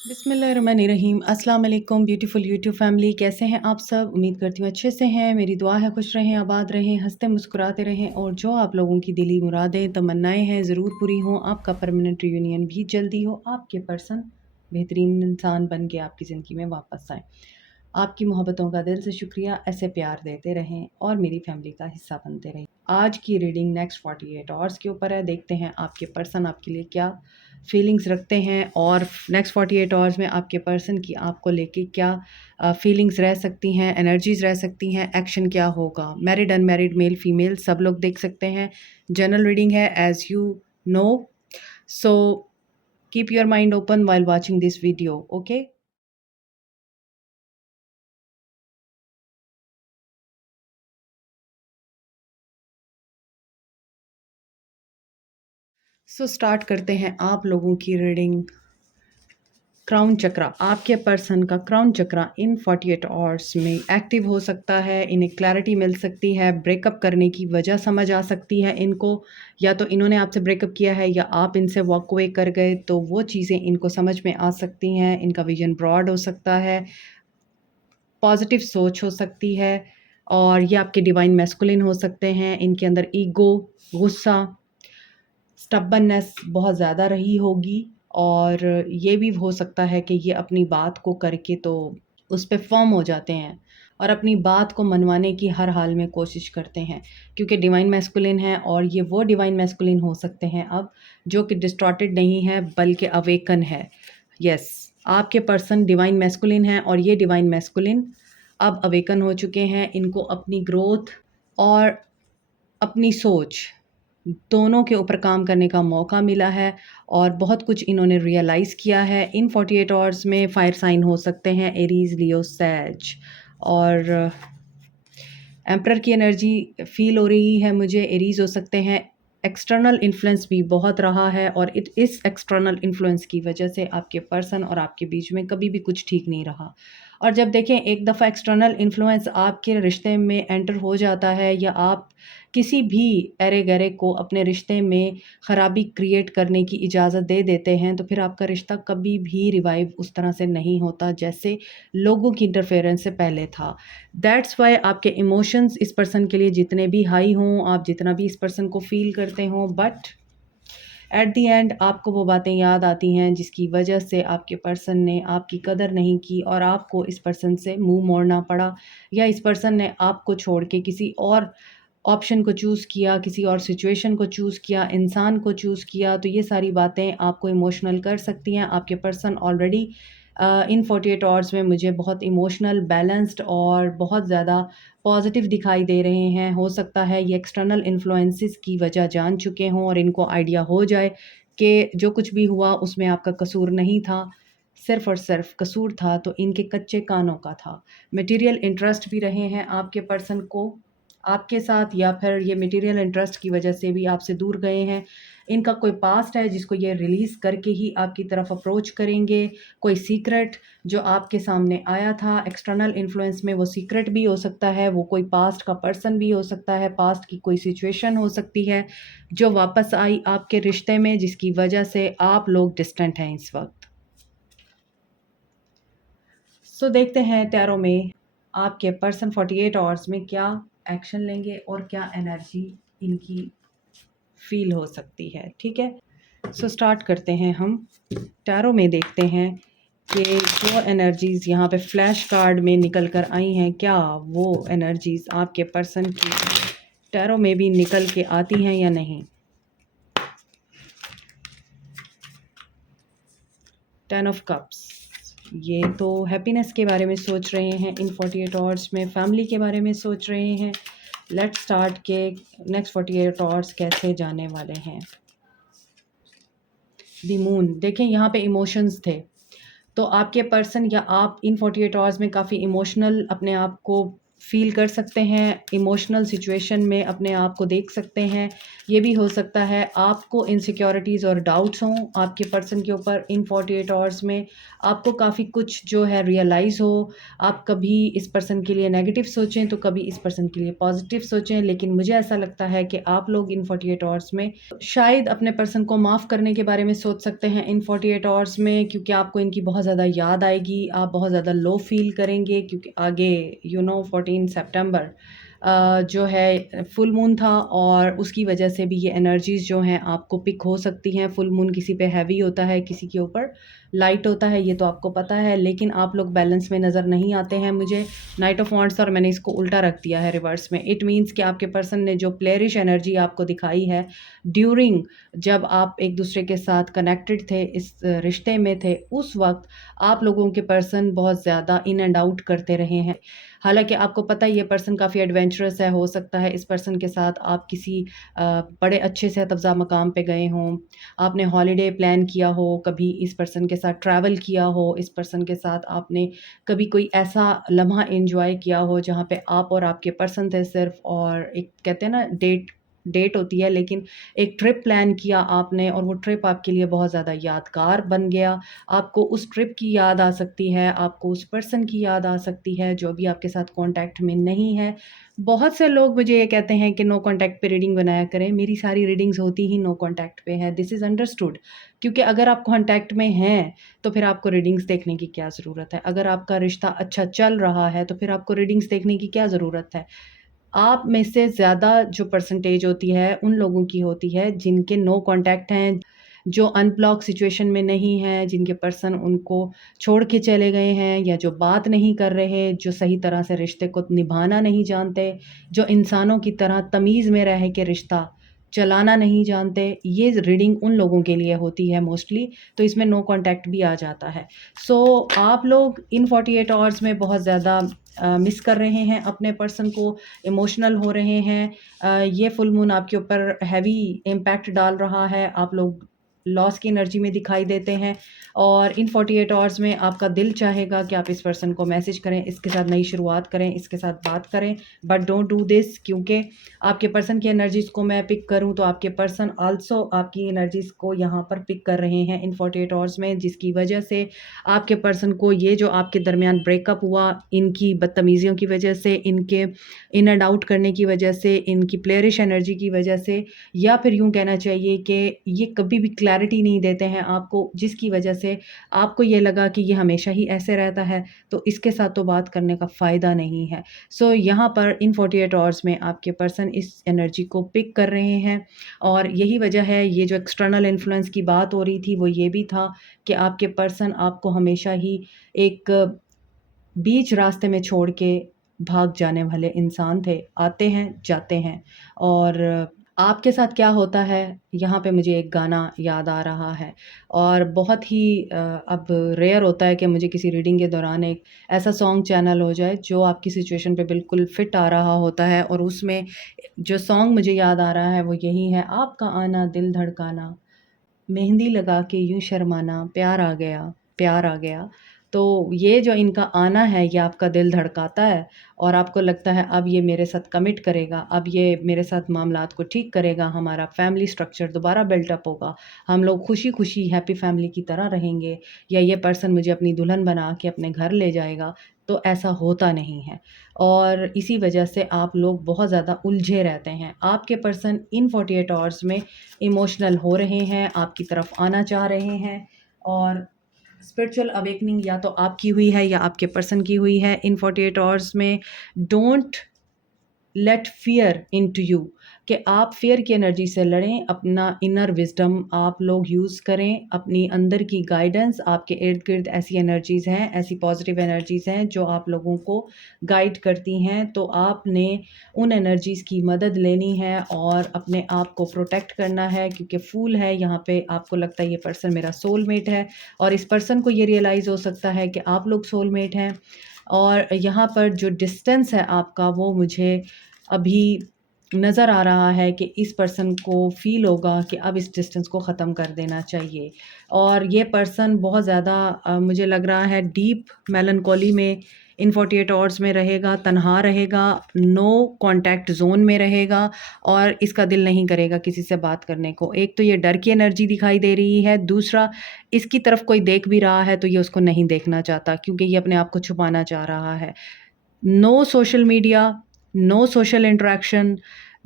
बिस्मिल्लाहिर्रहमानिर्रहीम। अस्सलाम वालेकुम ब्यूटीफुल यूट्यूब फैमिली, कैसे हैं आप सब? उम्मीद करती हूँ अच्छे से हैं। मेरी दुआ है खुश रहें, आबाद रहें, हंसते मुस्कुराते रहें और जो आप लोगों की दिली मुरादें तमन्नाएं हैं ज़रूर पूरी हों। आपका परमानेंट रियूनियन भी जल्दी हो, आपके पर्सन बेहतरीन इंसान बन के आपकी ज़िंदगी में वापस आए। आपकी मोहब्बतों का दिल से शुक्रिया, ऐसे प्यार देते रहें और मेरी फैमिली का हिस्सा बनते रहें। आज की रीडिंग नेक्स्ट 48 आवर्स के ऊपर है। देखते हैं आपके पर्सन आपके लिए क्या फीलिंग्स रखते हैं और नेक्स्ट 48 आवर्स में आपके पर्सन की आपको लेके क्या फीलिंग्स रह सकती हैं, एनर्जीज रह सकती हैं, एक्शन क्या होगा। मैरिड अनमैरिड मेल फीमेल सब लोग देख सकते हैं। जनरल रीडिंग है as you know, so keep your mind open while watching this video, okay. So start करते हैं आप लोगों की रीडिंग। क्राउन चक्रा, आपके पर्सन का क्राउन चक्रा इन 48 आवर्स में एक्टिव हो सकता है। इन्हें क्लैरिटी मिल सकती है, ब्रेकअप करने की वजह समझ आ सकती है इनको, या तो इन्होंने आपसे ब्रेकअप किया है या आप इनसे वॉक अवे कर गए, तो वो चीज़ें इनको समझ में आ सकती हैं। इनका विजन ब्रॉड हो सकता है, पॉजिटिव सोच हो सकती है और ये आपके डिवाइन मैस्कुलिन हो सकते हैं। इनके अंदर ईगो, गुस्सा, स्टबननेस बहुत ज़्यादा रही होगी और ये भी हो सकता है कि ये अपनी बात को करके तो उस पे फर्म हो जाते हैं और अपनी बात को मनवाने की हर हाल में कोशिश करते हैं, क्योंकि डिवाइन मैस्कुलिन है और ये वो डिवाइन मैस्कुलिन हो सकते हैं अब जो कि डिस्टॉर्टेड नहीं है बल्कि अवेकन है। यस, आपके पर्सन डिवाइन मैस्कुलिन है और ये डिवाइन मैस्कुलिन अब अवेकन हो चुके हैं। इनको अपनी ग्रोथ और अपनी सोच दोनों के ऊपर काम करने का मौका मिला है और बहुत कुछ इन्होंने रियलाइज़ किया है। इन 48 आवर्स में फायर साइन हो सकते हैं एरीज, लियो, सैज और एम्परर की एनर्जी फील हो रही है मुझे। एरीज हो सकते हैं। एक्सटर्नल इन्फ्लुएंस भी बहुत रहा है और इस एक्सटर्नल इन्फ्लुएंस की वजह से आपके पर्सन और आपके बीच में कभी भी कुछ ठीक नहीं रहा। और जब देखें एक दफ़ा एक्सटर्नल इन्फ्लुएंस आपके रिश्ते में एंटर हो जाता है या आप किसी भी अरे गरे को अपने रिश्ते में ख़राबी क्रिएट करने की इजाज़त दे देते हैं, तो फिर आपका रिश्ता कभी भी रिवाइव उस तरह से नहीं होता जैसे लोगों की इंटरफेरेंस से पहले था। दैट्स वाई आपके इमोशंस इस पर्सन के लिए जितने भी हाई हों, आप जितना भी इस पर्सन को फ़ील करते हों, बट एट दी एंड आपको वो बातें याद आती हैं जिसकी वजह से आपके पर्सन ने आपकी कदर नहीं की और आपको इस पर्सन से मुंह मोड़ना पड़ा, या इस पर्सन ने आपको छोड़ के किसी और ऑप्शन को चूज़ किया, किसी और सिचुएशन को चूज़ किया, इंसान को चूज़ किया। तो ये सारी बातें आपको इमोशनल कर सकती हैं। आपके पर्सन ऑलरेडी इन 48 आवर्स में मुझे बहुत इमोशनल, बैलेंस्ड और बहुत ज़्यादा पॉजिटिव दिखाई दे रहे हैं। हो सकता है ये एक्सटर्नल इन्फ्लुएंसेस की वजह जान चुके हों और इनको आइडिया हो जाए कि जो कुछ भी हुआ उसमें आपका कसूर नहीं था, सिर्फ़ और सिर्फ़ कसूर था तो इनके कच्चे कानों का था। मटेरियल इंटरेस्ट भी रहे हैं आपके पर्सन को आपके साथ, या फिर ये मटेरियल इंटरेस्ट की वजह से भी आपसे दूर गए हैं। इनका कोई पास्ट है जिसको ये रिलीज़ करके ही आपकी तरफ अप्रोच करेंगे। कोई सीक्रेट जो आपके सामने आया था एक्सटर्नल इन्फ्लुएंस में, वो सीक्रेट भी हो सकता है, वो कोई पास्ट का पर्सन भी हो सकता है, पास्ट की कोई सिचुएशन हो सकती है जो वापस आई आपके रिश्ते में जिसकी वजह से आप लोग डिस्टेंट हैं इस वक्त। सो देखते हैं टैरो में आपके पर्सन 48 आवर्स में क्या एक्शन लेंगे और क्या एनर्जी इनकी फील हो सकती है। ठीक है, सो स्टार्ट करते हैं हम। टैरो में देखते हैं कि जो एनर्जीज़ यहाँ पे फ्लैश कार्ड में निकल कर आई हैं, क्या वो एनर्जीज़ आपके पर्सन की टैरो में भी निकल के आती हैं या नहीं। 10 ऑफ कप्स, ये तो हैप्पीनेस के बारे में सोच रहे हैं इन 48 आवर्स में, फैमिली के बारे में सोच रहे हैं। लेट्स स्टार्ट के नेक्स्ट 48 आवर्स कैसे जाने वाले हैं। द मून, देखें यहाँ पे इमोशंस थे, तो आपके पर्सन या आप इन 48 आवर्स में काफ़ी इमोशनल अपने आप को फ़ील कर सकते हैं, इमोशनल सिचुएशन में अपने आप को देख सकते हैं। ये भी हो सकता है आपको इनसिक्योरिटीज़ और डाउट्स हों आपके पर्सन के ऊपर इन 48 आवर्स में, आपको काफ़ी कुछ जो है रियलाइज़ हो। आप कभी इस पर्सन के लिए नेगेटिव सोचें, तो कभी इस पर्सन के लिए पॉज़िटिव सोचें। लेकिन मुझे ऐसा लगता है कि आप लोग इन 48 आवर्स में शायद अपने पर्सन को माफ़ करने के बारे में सोच सकते हैं इन 48 आवर्स में, क्योंकि आपको इनकी बहुत ज़्यादा याद आएगी, आप बहुत ज़्यादा लो फ़ील करेंगे, क्योंकि आगे 14 सितंबर जो है फुल मून था और उसकी वजह से भी ये एनर्जीज़ जो हैं आपको पिक हो सकती हैं। फुल मून किसी पे हैवी होता है, किसी के ऊपर लाइट होता है, ये तो आपको पता है, लेकिन आप लोग बैलेंस में नज़र नहीं आते हैं मुझे। नाइट ऑफ वांड्स और मैंने इसको उल्टा रख दिया है रिवर्स में। इट मीन्स कि आपके पर्सन ने जो प्लेयरिश एनर्जी आपको दिखाई है ड्यूरिंग जब आप एक दूसरे के साथ कनेक्टेड थे, इस रिश्ते में थे, उस वक़्त आप लोगों के पर्सन बहुत ज़्यादा इन एंड आउट करते रहे हैं। हालाँकि आपको पता है ये पर्सन काफ़ी एडवेंचरस है, हो सकता है इस पर्सन के साथ आप किसी बड़े अच्छे सेहत-अफ़ज़ा मकाम पे गए हों, आपने हॉलिडे प्लान किया हो, कभी इस पर्सन के साथ ट्रैवल किया हो, इस पर्सन के साथ आपने कभी कोई ऐसा लम्हा एन्जॉय किया हो जहाँ पे आप और आपके पर्सन थे सिर्फ़, और एक कहते हैं ना डेट डेट होती है, लेकिन एक ट्रिप प्लान किया आपने और वो ट्रिप आपके लिए बहुत ज़्यादा यादगार बन गया। आपको उस ट्रिप की याद आ सकती है, आपको उस पर्सन की याद आ सकती है जो अभी आपके साथ कॉन्टैक्ट में नहीं है। बहुत से लोग मुझे ये कहते हैं कि नो कॉन्टैक्ट पे रीडिंग बनाया करें, मेरी सारी रीडिंग्स होती ही नो कॉन्टैक्ट पे है, दिस इज़ अंडरस्टूड। क्योंकि अगर आप कॉन्टैक्ट में हैं, तो फिर आपको रीडिंग्स देखने की क्या ज़रूरत है? अगर आपका रिश्ता अच्छा चल रहा है, तो फिर आपको रीडिंग्स देखने की क्या ज़रूरत है? आप में से ज़्यादा जो परसेंटेज होती है, उन लोगों की होती है जिनके नो कॉन्टैक्ट हैं, जो अनब्लॉक सिचुएशन में नहीं हैं, जिनके पर्सन उनको छोड़ के चले गए हैं, या जो बात नहीं कर रहे, जो सही तरह से रिश्ते को निभाना नहीं जानते, जो इंसानों की तरह तमीज़ में रह के रिश्ता चलाना नहीं जानते। ये रीडिंग उन लोगों के लिए होती है मोस्टली, तो इसमें नो कॉन्टैक्ट भी आ जाता है। सो आप लोग इन 48 आवर्स में बहुत ज़्यादा मिस कर रहे हैं अपने पर्सन को, इमोशनल हो रहे हैं। ये फुल मून आपके ऊपर हैवी इम्पैक्ट डाल रहा है, आप लोग लॉस की एनर्जी में दिखाई देते हैं, और इन 48 आवर्स में आपका दिल चाहेगा कि आप इस पर्सन को मैसेज करें, इसके साथ नई शुरुआत करें, इसके साथ बात करें, बट डोंट डू दिस, क्योंकि आपके पर्सन की एनर्जीज़ को मैं पिक करूं तो आपके पर्सन आल्सो आपकी एनर्जीज़ को यहाँ पर पिक कर रहे हैं इन 48 आवर्स में, जिसकी वजह से आपके पर्सन को ये जो आपके दरमियान ब्रेकअप हुआ, इनकी बदतमीज़ियों की वजह से, इनके इन एंड आउट करने की वजह से, इनकी प्लेयरिश एनर्जी की वजह से, या फिर यूँ कहना चाहिए कि ये कभी भी क्लैरिटी नहीं देते हैं आपको, जिसकी वजह से आपको ये लगा कि ये हमेशा ही ऐसे रहता है, तो इसके साथ तो बात करने का फ़ायदा नहीं है। सो यहाँ पर इन 48 आवर्स में आपके पर्सन इस एनर्जी को पिक कर रहे हैं, और यही वजह है, ये जो एक्सटर्नल इन्फ्लुएंस की बात हो रही थी वो ये भी था कि आपके पर्सन आपको हमेशा ही एक बीच रास्ते में छोड़ के भाग जाने वाले इंसान थे, आते हैं, जाते हैं। और आपके साथ क्या होता है, यहाँ पे मुझे एक गाना याद आ रहा है, और बहुत ही अब रेयर होता है कि मुझे किसी रीडिंग के दौरान एक ऐसा सॉन्ग चैनल हो जाए जो आपकी सिचुएशन पे बिल्कुल फिट आ रहा होता है, और उसमें जो सॉन्ग मुझे याद आ रहा है वो यही है, आपका आना दिल धड़काना, मेहंदी लगा के यूँ शर्माना, प्यार आ गया, प्यार आ गया। तो ये जो इनका आना है, ये आपका दिल धड़काता है, और आपको लगता है अब ये मेरे साथ कमिट करेगा, अब ये मेरे साथ मामलात को ठीक करेगा, हमारा फैमिली स्ट्रक्चर दोबारा बिल्ट अप होगा, हम लोग खुशी-खुशी हैप्पी फैमिली की तरह रहेंगे, या ये पर्सन मुझे अपनी दुल्हन बना के अपने घर ले जाएगा। तो ऐसा होता नहीं है, और इसी वजह से आप लोग बहुत ज़्यादा उलझे रहते हैं। आपके पर्सन इन 48 आवर्स में इमोशनल हो रहे हैं, आपकी तरफ आना चाह रहे हैं, और स्पिरिचुअल अवेकनिंग या तो आपकी हुई है या आपके पर्सन की हुई है इन 48 आवर्स में। Don't let fear into you, कि आप फियर की एनर्जी से लड़ें, अपना इनर विज़डम आप लोग यूज़ करें, अपनी अंदर की गाइडेंस, आपके इर्द-गिर्द ऐसी एनर्जीज़ हैं, ऐसी पॉजिटिव एनर्जीज़ हैं जो आप लोगों को गाइड करती हैं, तो आपने उन एनर्जीज़ की मदद लेनी है और अपने आप को प्रोटेक्ट करना है, क्योंकि फूल है यहाँ पे, आपको लगता है ये पर्सन मेरा सोलमेट है, और इस पर्सन को ये रियलाइज़ हो सकता है कि आप लोग सोलमेट हैं, और यहाँ पर जो डिस्टेंस है आपका वो मुझे अभी नज़र आ रहा है कि इस पर्सन को फ़ील होगा कि अब इस डिस्टेंस को ख़त्म कर देना चाहिए। और ये पर्सन बहुत ज़्यादा मुझे लग रहा है डीप मेलनकोली में इन 48 आवर्स में रहेगा, तन्हा रहेगा, नो कॉन्टैक्ट ज़ोन में रहेगा और इसका दिल नहीं करेगा किसी से बात करने को। एक तो ये डर की एनर्जी दिखाई दे रही है, दूसरा इसकी तरफ कोई देख भी रहा है तो ये उसको नहीं देखना चाहता क्योंकि ये अपने आप को छुपाना चाह रहा है। No social media, no social interaction,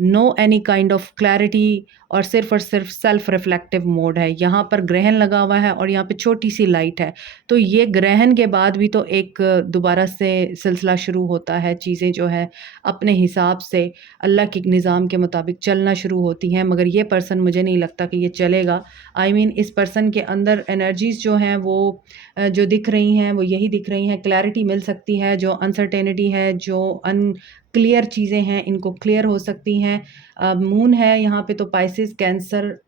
no any kind of clarity और सिर्फ सेल्फ रिफ्लेक्टिव मोड है। यहाँ पर ग्रहण लगा हुआ है और यहाँ पे छोटी सी लाइट है। तो ये ग्रहण के बाद भी तो एक दोबारा से सिलसिला शुरू होता है। चीज़ें जो है अपने हिसाब से अल्लाह के निज़ाम के मुताबिक चलना शुरू होती हैं, मगर ये पर्सन मुझे नहीं लगता कि ये चलेगा। आई मीन इस पर्सन के अंदर एनर्जीज़ जो हैं वो जो दिख रही हैं वो यही दिख रही हैं। क्लैरिटी मिल सकती है, जो अनसर्टेनिटी है, जो क्लियर चीज़ें हैं इनको क्लियर हो सकती हैं। मून है यहाँ पे तो Pisces, cancer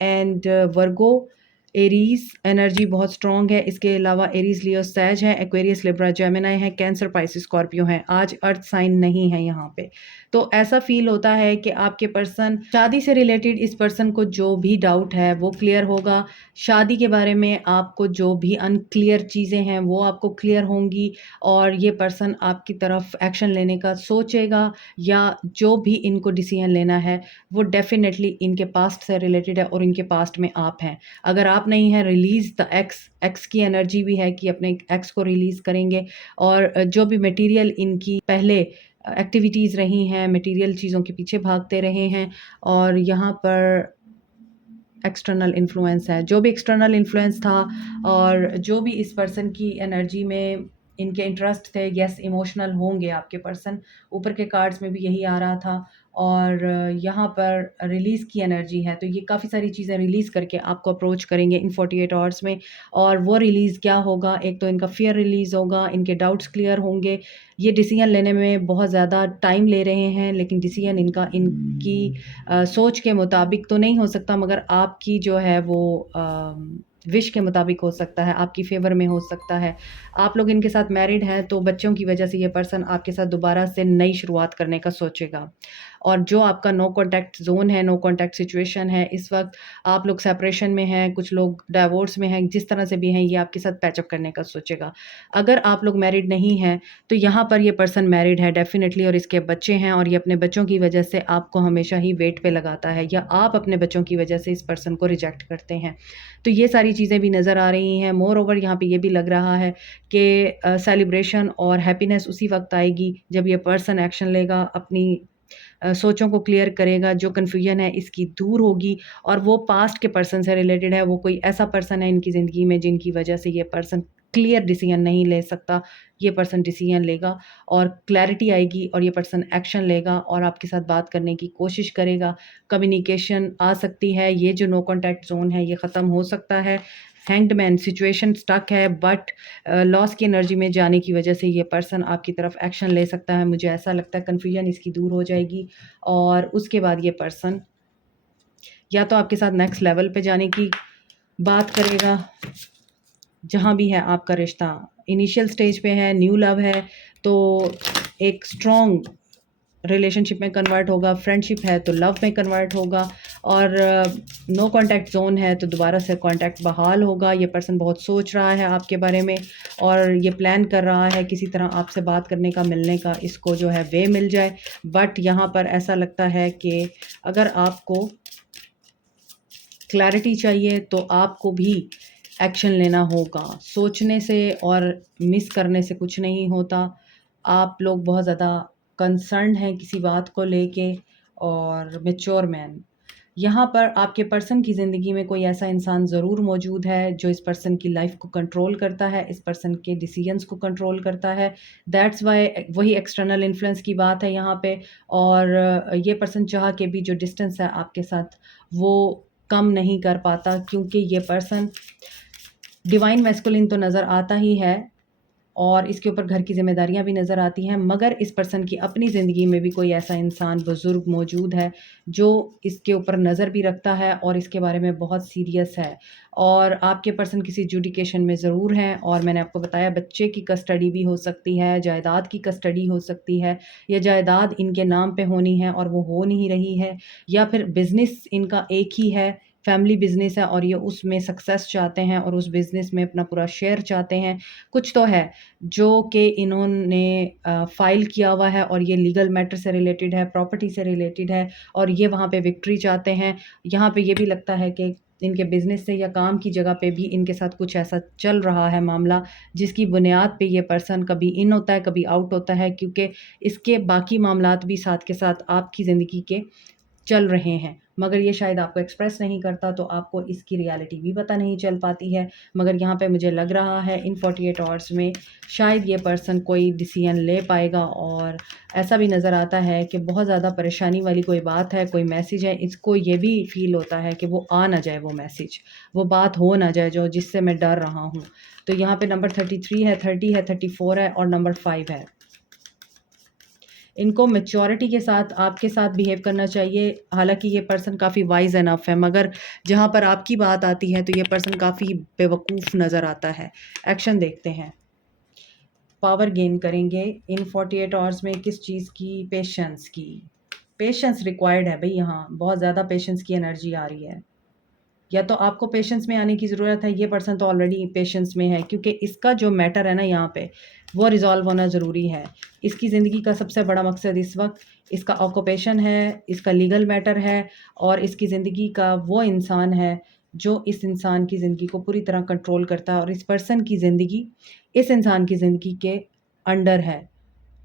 and Virgo, Aries energy बहुत स्ट्रॉन्ग है। इसके अलावा एरीज़, लियो, सैज है, एक्वेरियस, लिब्रा, जेमिनी है, कैंसर, पाइसेस, स्कॉर्पियो हैं। आज अर्थ साइन नहीं है यहाँ पे। तो ऐसा फ़ील होता है कि आपके पर्सन शादी से रिलेटेड इस पर्सन को जो भी डाउट है वो क्लियर होगा। शादी के बारे में आपको जो भी अनक्लियर चीज़ें हैं वो आपको क्लियर होंगी और ये पर्सन आपकी तरफ एक्शन लेने का सोचेगा या जो भी इनको डिसीजन लेना है वो डेफ़िनेटली इनके पास्ट से रिलेटेड है और इनके पास्ट में आप हैं। अगर आप नहीं हैं, रिलीज़ द एक्स की एनर्जी भी है कि अपने एक्स को रिलीज़ करेंगे और जो भी मटेरियल इनकी पहले एक्टिविटीज़ रही हैं, मटेरियल चीज़ों के पीछे भागते रहे हैं और यहाँ पर एक्सटर्नल इन्फ्लुएंस है। जो भी एक्सटर्नल इन्फ्लुएंस था और जो भी इस पर्सन की एनर्जी में इनके इंटरेस्ट थे, येस इमोशनल होंगे आपके पर्सन। ऊपर के कार्ड्स में भी यही आ रहा था और यहाँ पर रिलीज़ की एनर्जी है, तो ये काफ़ी सारी चीज़ें रिलीज़ करके आपको अप्रोच करेंगे इन 48 आवर्स में। और वो रिलीज़ क्या होगा, एक तो इनका फ़ियर रिलीज़ होगा, इनके डाउट्स क्लियर होंगे। ये डिसीजन लेने में बहुत ज़्यादा टाइम ले रहे हैं लेकिन डिसीजन इनका इनकी सोच के मुताबिक तो नहीं हो सकता, मगर आपकी जो है वो विश के मुताबिक हो सकता है, आपकी फ़ेवर में हो सकता है। आप लोग इनके साथ मैरिड हैं तो बच्चों की वजह से ये पर्सन आपके साथ दोबारा से नई शुरुआत करने का सोचेगा। और जो आपका नो कॉन्टैक्ट ज़ोन है, नो कॉन्टैक्ट सिचुएशन है, इस वक़्त आप लोग सेपरेशन में हैं, कुछ लोग डिवोर्स में हैं, जिस तरह से भी हैं ये आपके साथ पैचअप करने का सोचेगा। अगर आप लोग मैरिड नहीं हैं तो यहाँ पर ये पर्सन मैरिड है डेफ़िनेटली और इसके बच्चे हैं और ये अपने बच्चों की वजह से आपको हमेशा ही वेट पे लगाता है या आप अपने बच्चों की वजह से इस पर्सन को रिजेक्ट करते हैं। तो ये सारी चीज़ें भी नज़र आ रही हैं। मोर ओवर यहाँ पे ये भी लग रहा है कि सेलिब्रेशन और हैप्पीनेस उसी वक़्त आएगी जब ये पर्सन एक्शन लेगा, अपनी सोचों को क्लियर करेगा, जो कन्फ्यूजन है इसकी दूर होगी और वो पास्ट के पर्सन से रिलेटेड है। वो कोई ऐसा पर्सन है इनकी ज़िंदगी में जिनकी वजह से ये पर्सन क्लियर डिसीजन नहीं ले सकता। ये पर्सन डिसीजन लेगा और क्लैरिटी आएगी और ये पर्सन एक्शन लेगा और आपके साथ बात करने की कोशिश करेगा। कम्युनिकेशन आ सकती है, ये जो नो कॉन्टैक्ट ज़ोन है ये ख़त्म हो सकता है। हैंग्ड मैन, सिचुएशन स्टक है बट लॉस की एनर्जी में जाने की वजह से ये पर्सन आपकी तरफ एक्शन ले सकता है। मुझे ऐसा लगता है कन्फ्यूजन इसकी दूर हो जाएगी और उसके बाद ये पर्सन या तो आपके साथ नेक्स्ट लेवल पे जाने की बात करेगा, जहाँ भी है आपका रिश्ता इनिशियल स्टेज पे है, न्यू लव है तो एक स्ट्रॉन्ग रिलेशनशिप में कन्वर्ट होगा, फ्रेंडशिप है तो लव में कन्वर्ट होगा और नो कॉन्टैक्ट ज़ोन है तो दोबारा से कॉन्टैक्ट बहाल होगा। ये पर्सन बहुत सोच रहा है आपके बारे में और ये प्लान कर रहा है किसी तरह आपसे बात करने का, मिलने का, इसको जो है वे मिल जाए। बट यहाँ पर ऐसा लगता है कि अगर आपको क्लैरिटी चाहिए तो आपको भी एक्शन लेना होगा। सोचने से और मिस करने से कुछ नहीं होता। आप लोग बहुत ज़्यादा कंसर्न्ड हैं किसी बात को लेके और मैच्योर मैन। यहाँ पर आपके पर्सन की ज़िंदगी में कोई ऐसा इंसान ज़रूर मौजूद है जो इस पर्सन की लाइफ़ को कंट्रोल करता है, इस पर्सन के डिसीजंस को कंट्रोल करता है। दैट्स व्हाई वही एक्सटर्नल इन्फ्लुएंस की बात है यहाँ पे और ये पर्सन चाह के भी जो डिस्टेंस है आपके साथ वो कम नहीं कर पाता क्योंकि ये पर्सन डिवाइन मैस्कुलिन तो नज़र आता ही है और इसके ऊपर घर की ज़िम्मेदारियाँ भी नज़र आती हैं, मगर इस पर्सन की अपनी ज़िंदगी में भी कोई ऐसा इंसान बुज़ुर्ग मौजूद है, जो इसके ऊपर नज़र भी रखता है और इसके बारे में बहुत सीरियस है। और आपके पर्सन किसी एजुकेशन में ज़रूर हैं, और मैंने आपको बताया बच्चे की कस्टडी भी हो सकती है, जायदाद की कस्टडी हो सकती है, या जायदाद इनके नाम पे होनी है और वो हो नहीं रही है, या फिर बिज़नेस इनका एक ही है, फैमिली बिज़नेस है और ये उसमें सक्सेस चाहते हैं और उस बिज़नेस में अपना पूरा शेयर चाहते हैं। कुछ तो है जो कि इन्होंने फ़ाइल किया हुआ है और ये लीगल मैटर से रिलेटेड है, प्रॉपर्टी से रिलेटेड है, और ये वहाँ पे विक्ट्री चाहते हैं। यहाँ पे ये भी लगता है कि इनके बिज़नेस से या काम की जगह पे भी इनके साथ कुछ ऐसा चल रहा है मामला, जिसकी बुनियाद पे ये पर्सन कभी इन होता है, कभी आउट होता है, क्योंकि इसके बाकी मामलात भी साथ के साथ आपकी ज़िंदगी के चल रहे हैं, मगर ये शायद आपको एक्सप्रेस नहीं करता, तो आपको इसकी रियलिटी भी पता नहीं चल पाती है। मगर यहाँ पे मुझे लग रहा है इन 48 आवर्स में शायद ये पर्सन कोई डिसीजन ले पाएगा, और ऐसा भी नज़र आता है कि बहुत ज़्यादा परेशानी वाली कोई बात है, कोई मैसेज है, इसको ये भी फ़ील होता है कि वो आ ना जाए, वो मैसेज, वो बात हो ना जाए जो जिससे मैं डर रहा हूँ। तो यहाँ पे नंबर 33 है, 30 है, 34 है और नंबर 5 है। इनको मैच्योरिटी के साथ आपके साथ बिहेव करना चाहिए। हालाँकि ये पर्सन काफ़ी वाइज़ इनफ है, मगर जहाँ पर आपकी बात आती है तो ये पर्सन काफ़ी बेवकूफ़ नज़र आता है। एक्शन देखते हैं। पावर गेन करेंगे इन 48 आवर्स में किस चीज़ की? पेशेंस की। पेशेंस रिक्वायर्ड है भई यहाँ, बहुत ज़्यादा पेशेंस की एनर्जी आ रही है। या तो आपको पेशेंस में आने की ज़रूरत है, ये पर्सन तो ऑलरेडी पेशेंस में है, क्योंकि इसका जो मैटर है ना यहाँ पे, वो रिज़ॉल्व होना ज़रूरी है। इसकी ज़िंदगी का सबसे बड़ा मकसद इस वक़्त इसका ऑक्यूपेशन है, इसका लीगल मैटर है, और इसकी ज़िंदगी का वो इंसान है जो इस इंसान की ज़िंदगी को पूरी तरह कंट्रोल करता है, और इस पर्सन की ज़िंदगी इस इंसान की ज़िंदगी के अंडर है,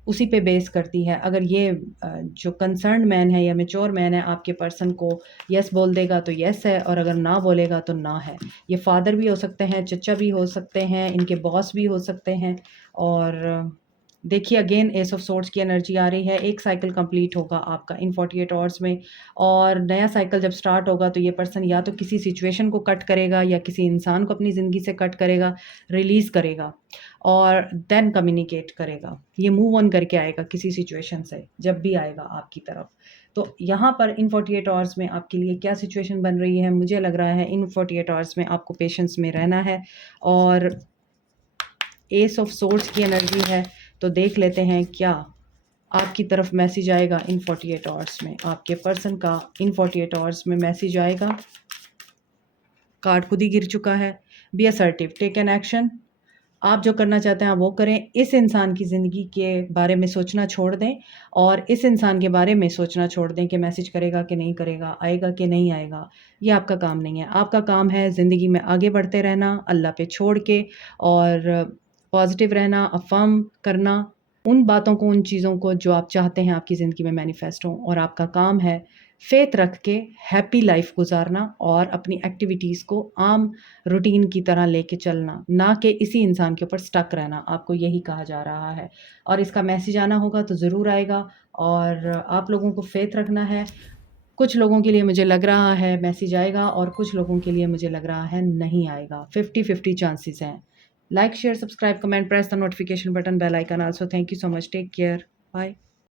उसी पे बेस करती है। अगर ये जो कंसर्न्ड मैन है या मैच्योर मैन है आपके पर्सन को येस बोल देगा तो येस है, और अगर ना बोलेगा तो ना है। ये फादर भी हो सकते हैं, चचा भी हो सकते हैं, इनके बॉस भी हो सकते हैं। और देखिए अगेन एस ऑफ सोर्ड्स की एनर्जी आ रही है। एक साइकिल कंप्लीट होगा आपका इन 48 आवर्स में, और नया साइकिल जब स्टार्ट होगा तो ये पर्सन या तो किसी सिचुएशन को कट करेगा या किसी इंसान को अपनी ज़िंदगी से कट करेगा, रिलीज़ करेगा और देन कम्युनिकेट करेगा। ये मूव ऑन करके आएगा किसी सिचुएशन से, जब भी आएगा आपकी तरफ। तो यहाँ पर इन 48 आवर्स में आपके लिए क्या सिचुएशन बन रही है? मुझे लग रहा है इन 48 आवर्स में आपको पेशेंस में रहना है, और एस ऑफ सोर्ड्स की एनर्जी है। तो देख लेते हैं क्या आपकी तरफ मैसेज आएगा इन 48 आवर्स में। आपके पर्सन का इन 48 आवर्स में मैसेज आएगा। कार्ड खुद ही गिर चुका है। Be assertive, take an action. आप जो करना चाहते हैं आप वो करें। इस इंसान की ज़िंदगी के बारे में सोचना छोड़ दें, और इस इंसान के बारे में सोचना छोड़ दें कि मैसेज करेगा कि नहीं करेगा, आएगा कि नहीं आएगा। ये आपका काम नहीं है। आपका काम है ज़िंदगी में आगे बढ़ते रहना, अल्लाह पे छोड़ के, और पॉजिटिव रहना, अफ़र्म करना उन बातों को, उन चीज़ों को जो आप चाहते हैं आपकी ज़िंदगी में मैनिफेस्ट हों। और आपका काम है फ़ेथ रख के हैप्पी लाइफ गुजारना और अपनी एक्टिविटीज़ को आम रूटीन की तरह लेके चलना, ना कि इसी इंसान के ऊपर स्टक रहना। आपको यही कहा जा रहा है, और इसका मैसेज आना होगा तो ज़रूर आएगा, और आप लोगों को फ़ेथ रखना है। कुछ लोगों के लिए मुझे लग रहा है मैसेज आएगा, और कुछ लोगों के लिए मुझे लग रहा है नहीं आएगा। 50-50 चांसेस हैं। Like, share, subscribe, comment, press the notification button, bell icon. Also thank you so much. Take care. Bye.